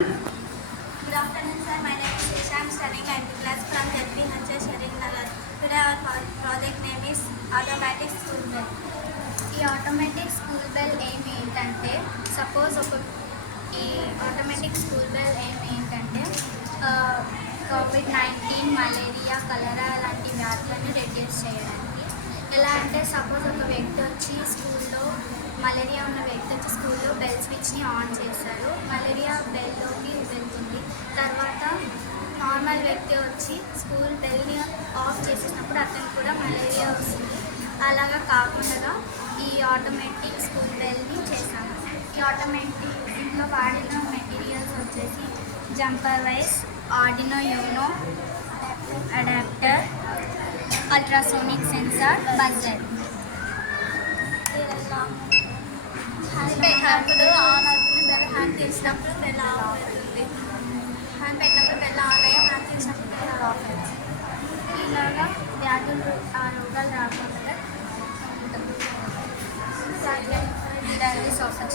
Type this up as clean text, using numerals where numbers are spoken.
Good afternoon, sir. My name is Isha. I am studying 9th class from ZPHS Sharing Nagar. Today our project name is Automatic School Bell. ఈ automatic school bell ఏంటంటే ఈ automatic school bell ఏంటంటే COVID-19, malaria, కలరా లాంటి వ్యాధులను reduce చేయడానికి. ఎలా అంటే suppose ఒక వ్యక్తి వచ్చి స్కూల్లో మలేరియా ఉన్న వ్యక్తి వచ్చి స్కూల్లో బెల్ స్విచ్ని ఆన్ చేస్తారు. మలేరియా బెల్లోకి వెళ్తుంది. తర్వాత నార్మల్ వ్యక్తి వచ్చి స్కూల్ బెల్ని ఆఫ్ చేసేసినప్పుడు అతనికి కూడా మలేరియా వస్తుంది. అలాగా కాకుండా ఈ ఆటోమేటిక్ స్కూల్ బెల్ని చేశాము. ఈ ఆటోమేటిక్ ఇంట్లో వాడిన మెటీరియల్స్ వచ్చేసి jumper wires, Arduino Uno, adapter, ultrasonic sensor, buzzer. Hand on అవుతుంది, హ్యాండ్ తీసినప్పుడు బెల్ ఆఫ్ అవుతుంది. హ్యాండ్ పెట్టినప్పుడు బెల్ ఆన్ అయ్యి హ్యాండ్ తీసినప్పుడు బెల్ ఆఫ్ అవుతుంది. ఇలాగా వ్యాధులు రోగాలు రాకుండా ఉంటుంది. ఇదండి సోఫా.